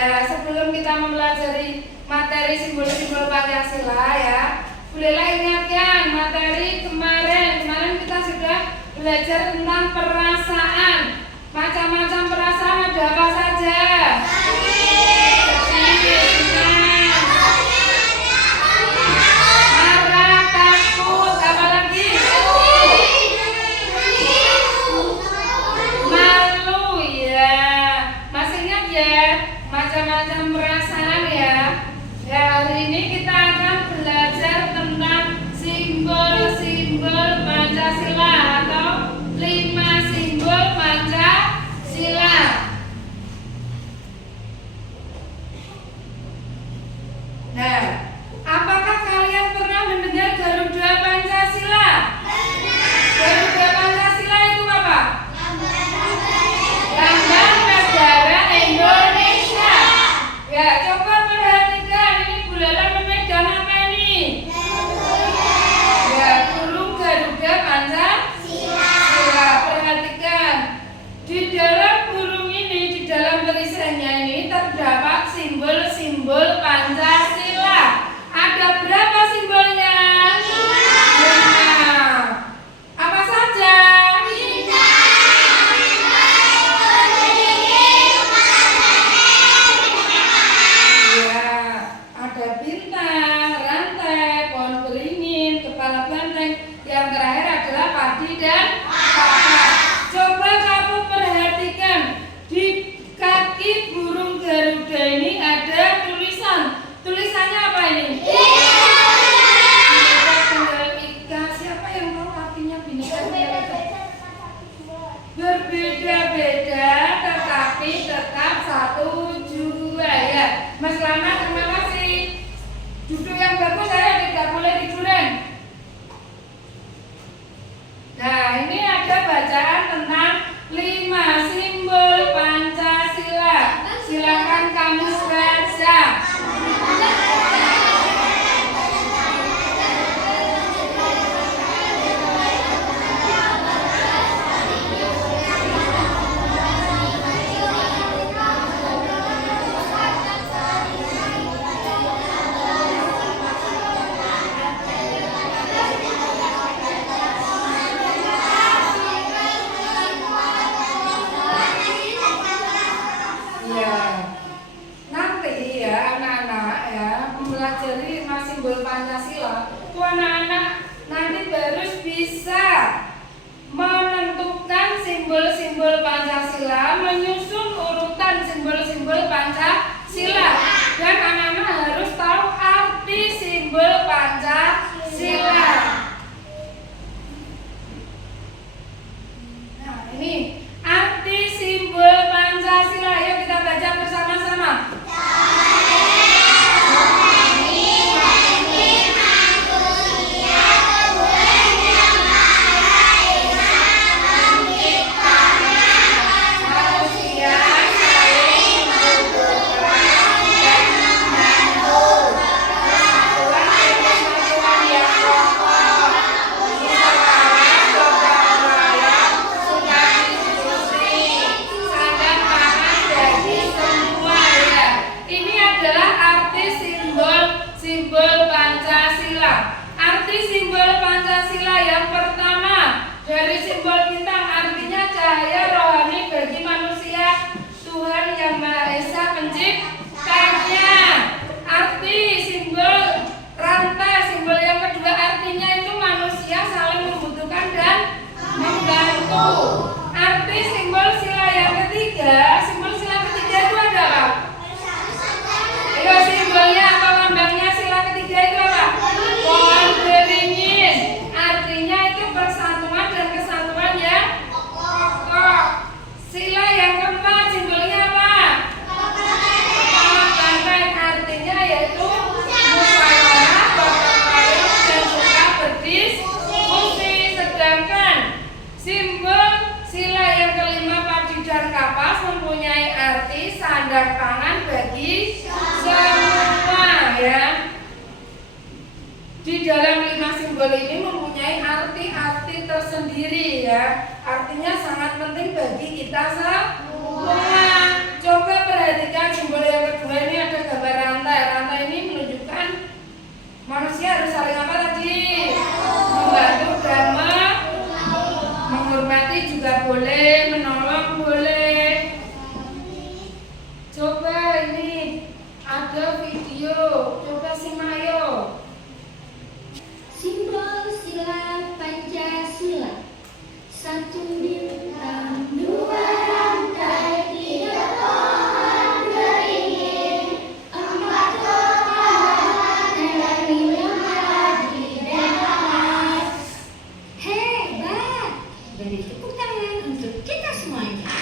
ya, sebelum kita mempelajari materi simbol-simbol Pancasila ya, bolehlah ingatkan materi kemarin kita sudah belajar tentang perasaan. Macam-macam perasaan ada apa saja? Marah, takut, apa lagi? Malu ya. Masih ingat ya macam-macam perasaan ya. Ya, hari ini kita akan belajar tentang simbol-simbol Pancasila atau 5 simbol Pancasila. Nah, apakah kalian pernah mendengar Garuda Pancasila? Garuda Pancasila itu apa? Lambang Negara Indonesia. Ya, coba perhatikan ini Bulala memegang apa ini? Ya, burung Garuda Pancasila. Perhatikan. Di dalam burung ini, di dalam tulisannya ini terdapat simbol-simbol Pancasila. Ada berapa simbolnya? 5. Apa saja? Ya, ada bintang, rantai, pohon beringin, kepala banteng. Yang terakhir adalah padi dan kapas. Coba kamu perhatikan di kaki burung Garuda ini ada tulisan. Tulisannya apa ini? Bineka Tunggal Ika. Siapa yang tahu artinya Bineka Tunggal Ika? Berbeda-beda tetapi tetap satu jua ya. Mas Lana, terima kasih. Duduk yang bagus, saya tidak boleh tiduran. Nah, ini ada bacaan tentang 5 simbol Pancasila. Silakan kamu baca. Mempelajari 5 simbol Pancasila, tuh anak-anak nanti baru bisa menentukan simbol-simbol Pancasila, menyusun urutan simbol-simbol Pancasila, dan anak-anak harus tahu arti simbol Pancasila. Nah, ini arti simbol Pancasila. Yuk kita baca bersama-sama. Simbol Pancasila. Arti simbol Pancasila yang pertama dari simbol bintang, artinya cahaya rohani bagi manusia, Tuhan Yang Maha Esa penciptanya. Arti simbol rantai, simbol yang kedua, artinya itu manusia saling membutuhkan dan membantu. Arti simbol sila yang ketiga, simbol sila ketiga itu ada apa? Ayo simbolnya apa, lambangnya sila ketiga itu apa? Pohon beringin. Artinya itu persatuan dan kesatuan yang kokoh. Sila yang keempat, simbolnya apa? Kepala banteng. Artinya yaitu musyawarah, gotong royong dan suka berdiskusi. Sedangkan simbol sila yang kelima, padi dan kapas, mempunyai arti sandang pangan bagi semua ya. Di dalam 5 simbol ini mempunyai arti-arti tersendiri ya. Artinya sangat penting bagi kita semua. Coba perhatikan simbol yang Yuk, coba simak yuk. Simbol sila Pancasila. 1 bintang, 2 rantai, 3 pohon beringin, 4 kotak, 5 di darat. Hebat! Beri tepuk tangan untuk kita semuanya.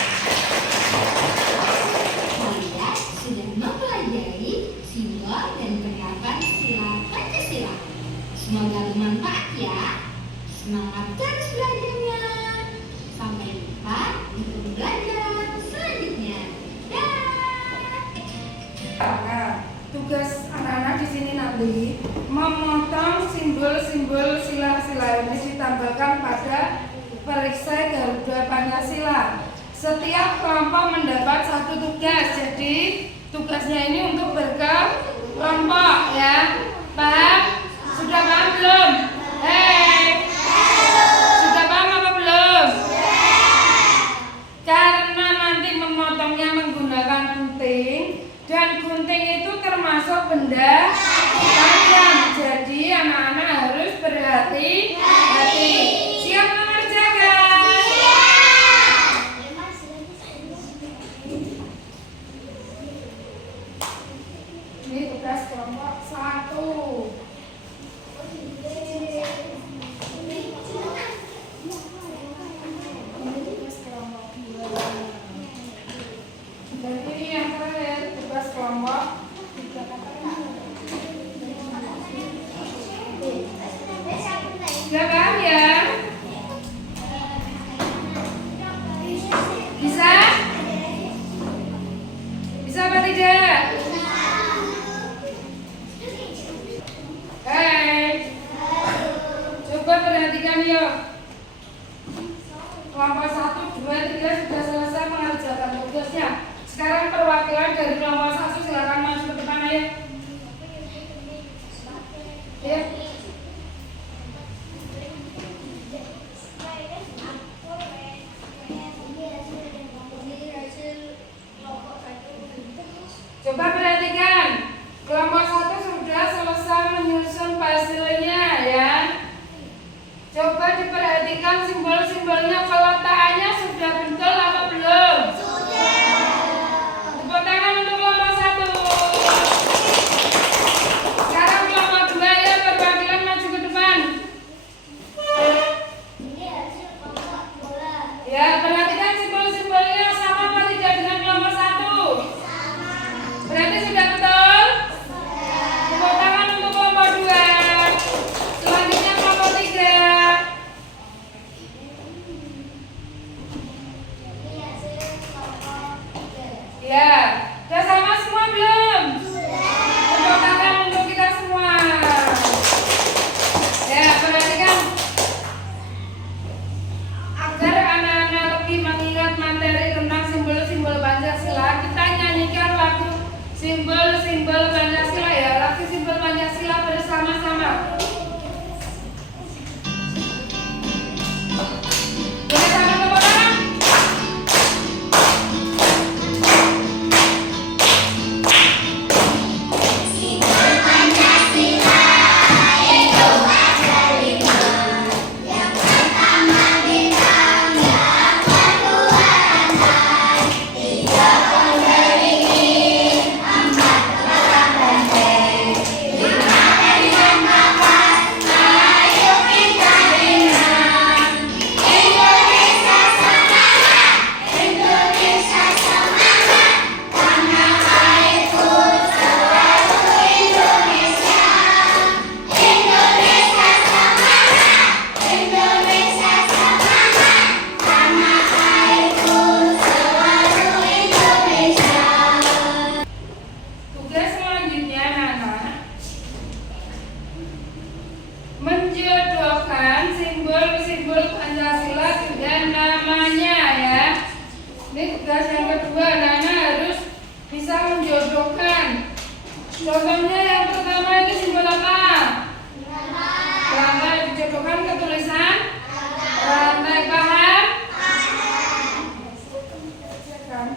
Kalian sudah mempelajari simbol dan penerapan sila Pancasila. Semoga bermanfaat ya. Semangat terus belajarnya. Sampai jumpa untuk pembelajaran selanjutnya. Nah, tugas anak-anak di sini nanti memotong simbol-simbol sila-sila ini ditambahkan pada perisai Garuda Pancasila. Setiap kelompok mendapat 1 tugas. Jadi tugasnya ini untuk berkelompok ya. Paham? Sudah paham belum? Sudah paham apa belum? Karena nanti memotongnya menggunakan gunting, dan gunting itu termasuk benda tajam. Jadi anak-anak harus berhati-hati. Siap mengerjakan? Ini tugas kelompok 1. Dan ini yang terakhir, tugas kelompok 3. Sudah paham ya? Bisa? Bisa apa tidak? Coba perhatikan yuk. Kelompok 1, 2, 3 sudah selesai mengerjakan tugasnya. Sekarang perwakilan dari kelompok 1 silakan maju ke depan ayo. Ya. Coba perhatikan. Kelompok 1 sudah selesai menyusun pasilnya ya. Coba diperhatikan simbol-simbolnya, peletakannya sudah betul apa belum? Tepuk tangan untuk kelompok 1. Sekarang kelompok 2 ya, perwakilan maju ke depan. Ya, perhatikan simbol-simbolnya sama apa tidak dengan kelompok 1? Berarti sudah betul? Tepuk tangan untuk kelompok 2. Selanjutnya kelompok 3. Ya, sudah sama semua belum? Tepuk tangan untuk kita semua. Ya, perhatikan. Agar anak-anak lebih mengingat materi tentang simbol-simbol Pancasila, kita nyanyikan lagu simbol-simbol Pancasila ya. Lagu simbol Pancasila bersama-sama. Boleh sama tepuk tangan? Tugas selanjutnya anak-anak menjodohkan simbol-simbol Pancasila dengan namanya ya. Ini tugas yang kedua, anak-anak harus bisa menjodohkan. Contohnya yang pertama ini simbol apa? Rantai, dijodohkan ke tulisan rantai, paham? Satu.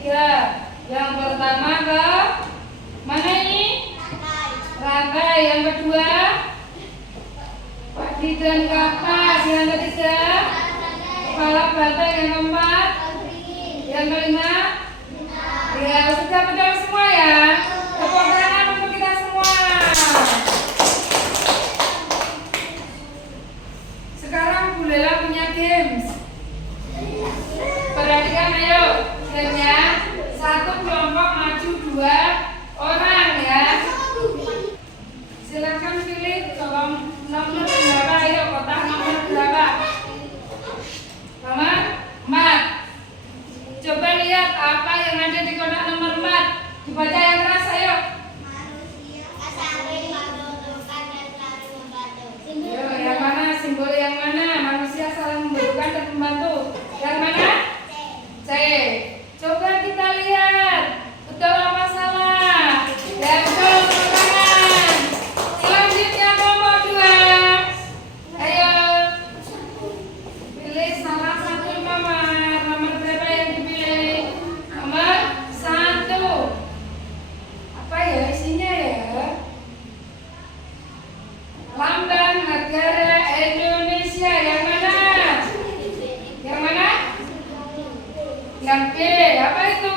3. Yang pertama ke mana ini? Rantai. Yang kedua padi dan kapas. Yang ketiga kepala banteng. Yang keempat, yang kelima, ya sudah betul semua ya. Tepuk tangan untuk kita semua. Sekarang Bu Lela punya games. Perhatikan ayo gamenya. Satu kelompok maju 2 orang ya. Silakan pilih kolom nomor berapa. Ayo kotak nomor berapa? Nomor 4. Coba lihat apa yang ada di kotak nomor 4. Dibaca yang keras ayo. Yo, yang mana? Simbol yang mana? Manusia saling membutuhkan dan membantu. Yang mana? C. Coba kita lihat. Betul apa salah? Ya betul, tepuk tangan. Selanjutnya nomor 2. Ayo. Pilih salah satu nomor. Nomor berapa yang dipilih? Nomor 1. Apa ya isinya ya? Lambang negara Indonesia. Yang mana? Yang mana? Yang B. Apa itu?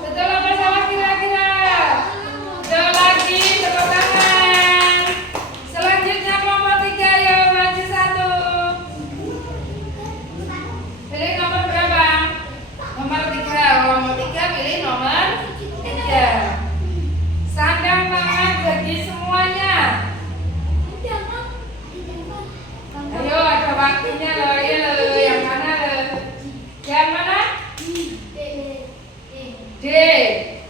Betul apa salah kira-kira? Betul lagi, tepuk tangan. Selanjutnya nomor 3, ya maju 1. Pilih nomor berapa? Nomor 3. Nomor 3 pilih nomor 3. Sandang tangan bagi semuanya. Ayo ada waktunya loh, ya loh. Yang mana loh? Yang mana? D.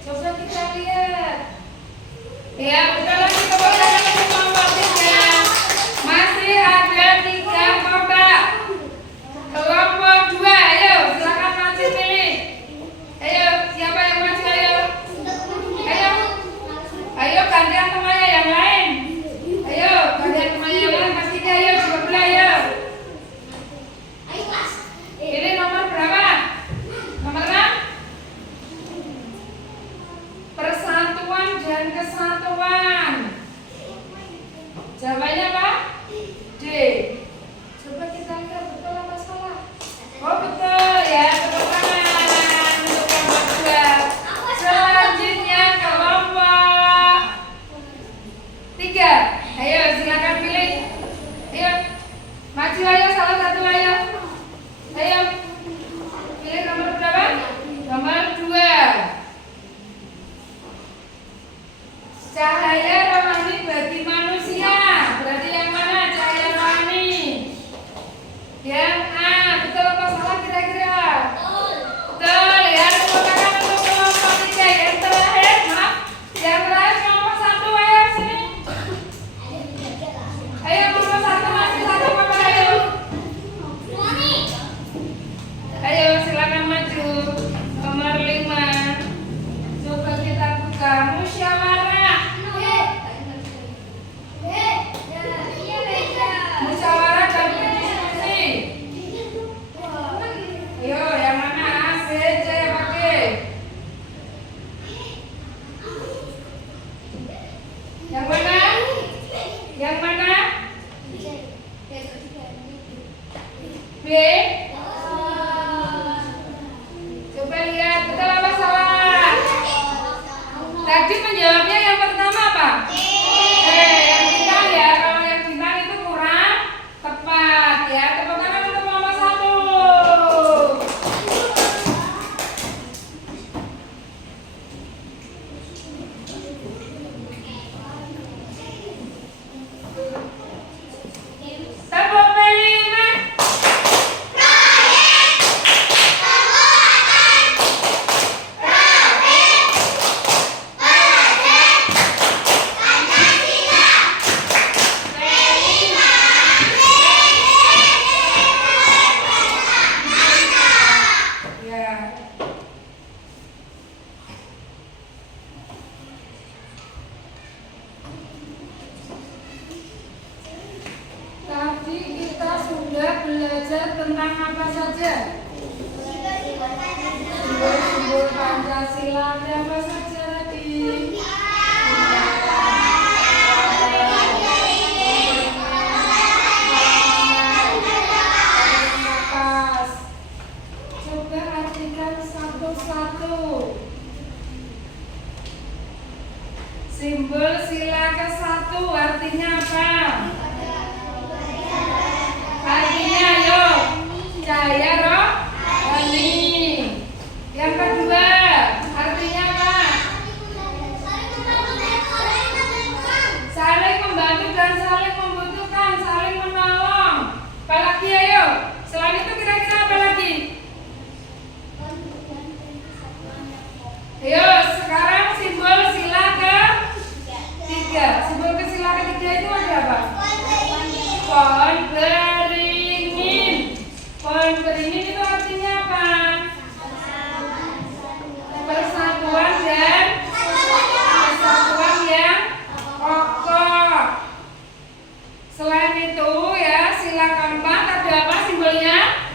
Coba kita lihat. Ya, betul lagi, tepuk tangan untuk nomor 3. Masih ada 3 kotak. Kelompok 2, ayo silakan maju pilih. Ayo, siapa yang maju ayo? Ayo. Ayo gantian temannya yang lain. Ayo, gantian temannya yang lain. Mas Tiga, ayo, 12, ayo. Pilih nomor berapa? Nomor 6? Persatuan dan kesatuan. Pancasila ada apa saja tadi? Coba artikan satu-satu. Simbol sila ke-1 artinya apa? Artinya ayo cahaya rohani. Yang kedua artinya apa? Saling membantu dan saling membutuhkan, saling menolong. Apalagi ayo? Selain itu kira-kira apa lagi? Ayo sekarang simbol sila ke-3. Simbol sila ke-3 itu ada apa? Pohon beringin. Pohon beringin itu artinya apa? Persatuan dan kesatuan yang kokoh. Selain itu ya sila keempat ada apa simbolnya?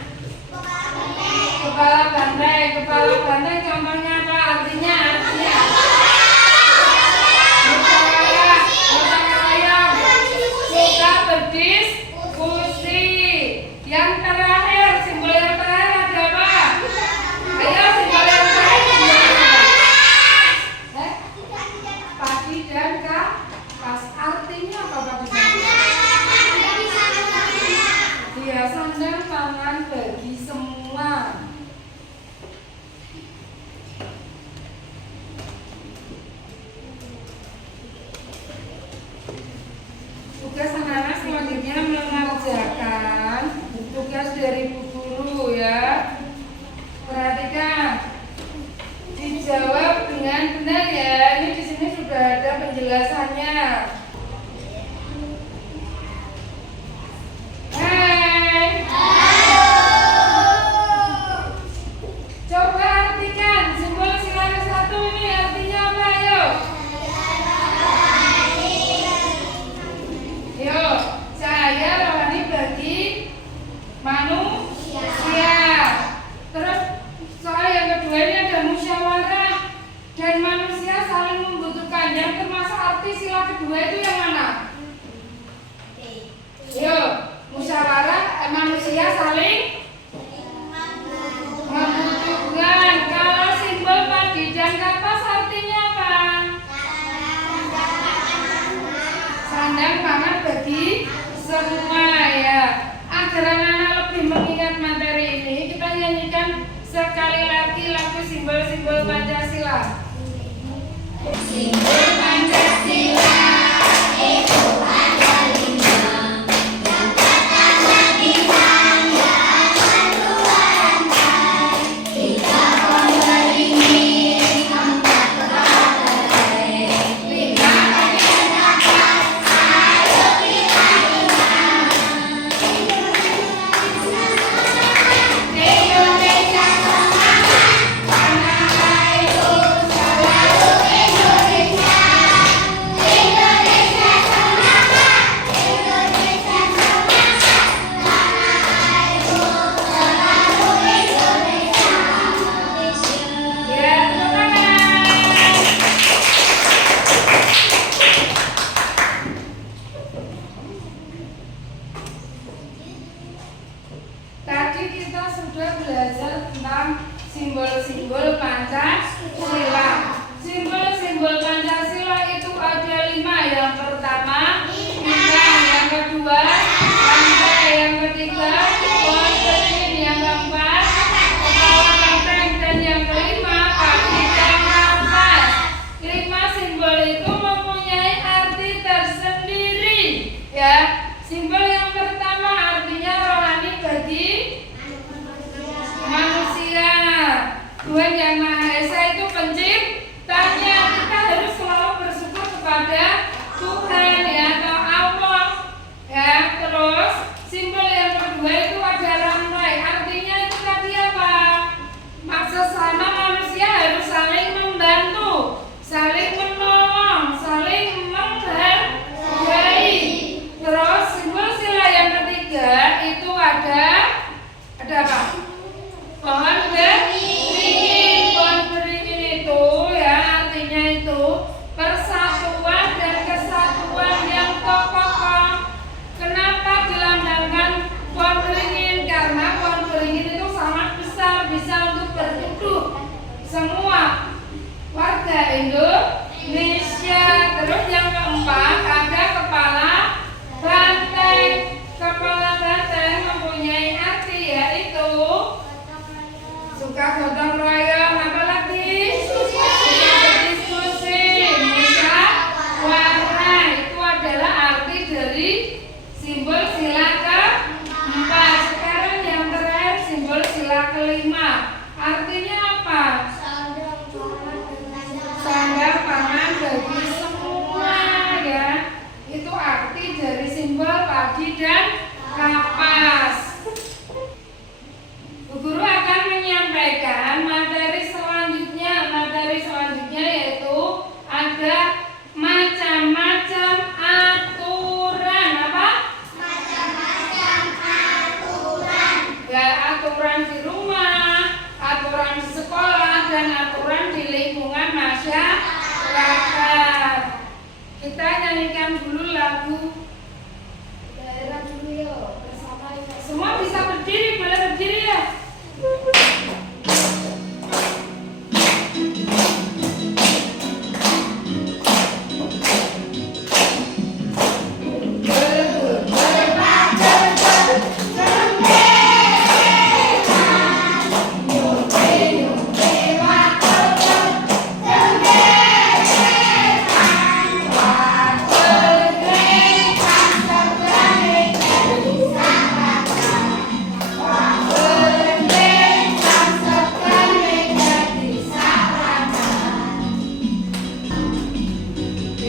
Kepala banteng. Kepala banteng contohnya apa? Artinya musyawarah, gotong royong, suka berdiskusi. Yang terakhir, simbol yang terakhir ada apa? Ayo simbol yang terakhir simbol apa? Padi dan kapas. Artinya apa padi dan kapas? Dia sandang pangan bagi semua. Tugas anak-anak selanjutnya mengerjakan tugas dari Bu Guru ya. Perhatikan, dijawab dengan benar ya. Ini di sini sudah ada penjelasannya. Hai. Coba artikan simbol sila ke-1 ini artinya apa ayo? Yo, cahaya rohani bagi manusia. Terus soal yang kedua ini ada musyawarah dan manusia saling membutuhkan. Yang termasuk arti sila kedua itu yang mana? Yo, musyawarah manusia saling membutuhkan. Kalau simbol padi dan kapas artinya apa? Sandang pangan bagi semua ya. Agar anak-anak lebih mengingat materi ini, kita nyanyikan sekali lagi lagu simbol-simbol Pancasila. Simbol Pancasila itu ada 5 yang pertama disandang dua rantai, 3 pohon beringin, 4 kepala banteng, 5 bendera kapas. Ayo kita ingat Indonesia semangat, tanah airku selalu Indonesia. Indonesia semangat, Indonesia semangat, tanah airku selalu Indonesia. Ya, tepuk tangan. Tadi kita sudah belajar tentang simbol-simbol Pancasila. Simbol-simbol Pancasila itu ada 5. Yang pertama bintang, yang kedua rantai, yang ketiga pohon beringin, yang keempat kepala banteng, dan yang kelima padi dan kapas. 5 simbol itu mempunyai arti tersendiri ya. Simbol yang pertama artinya rohani bagi manusia. Tuhan Yang Maha Esa itu penciptanya. Kita harus selalu bersyukur kepada Tuhan ya, atau Allah ya. Terus simbol yang kedua itu ada rantai. Artinya itu tadi apa? Maksud sama manusia harus saling membantu, saling menolong, saling menghargai. Terus simbol sila yang ketiga itu ada apa? Pohon beringin. Pohon beringin Artinya apa? Sandang, pangan bagi semua ya. Itu arti dari simbol padi dan kapas. Bu Guru akan menyampaikan materi selanjutnya. Materi selanjutnya yaitu ada macam-macam aturan. Apa? Macam-macam aturan. Ya, aturan di rumah, aturan di sekolah, dan aturan di lingkungan masyarakat. Kita nyanyikan dulu lagu daerah dulu yuk bersama. Semua bisa berdiri, boleh berdiri ya.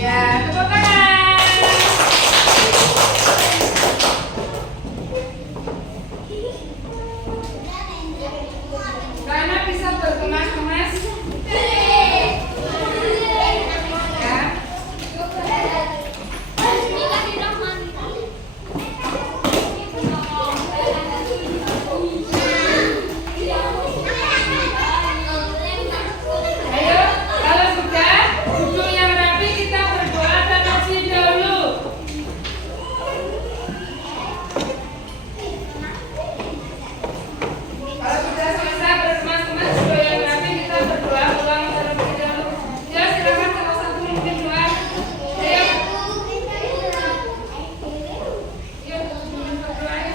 Ya, tepuk tangan. Karena bisa berkemas-kemas. Ya. Ayo, kalau sudah duduk yang rapi, kita berdoa terlebih dahulu. Kalau sudah selesai berkemas-kemas, duduk yang rapi, kita berdoa ulang terlebih dahulu. Ya, silakan salah satu mungkin doa. Ayo. Yuk, berdoa ya.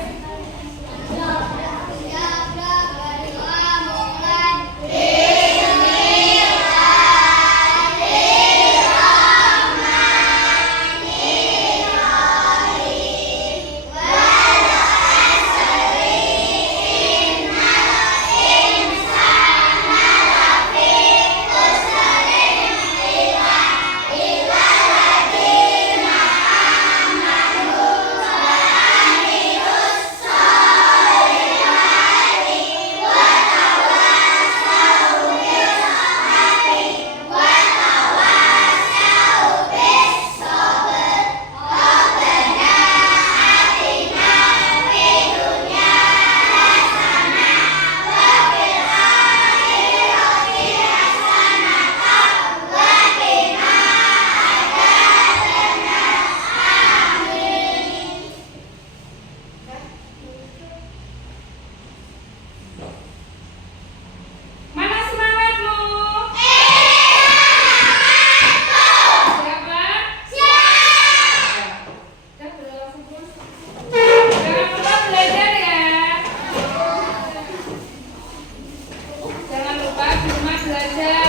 Mana semangatmu? Siapa? Ya, udah langsung pulang. Jangan lupa belajar ya. Jangan lupa di rumah belajar.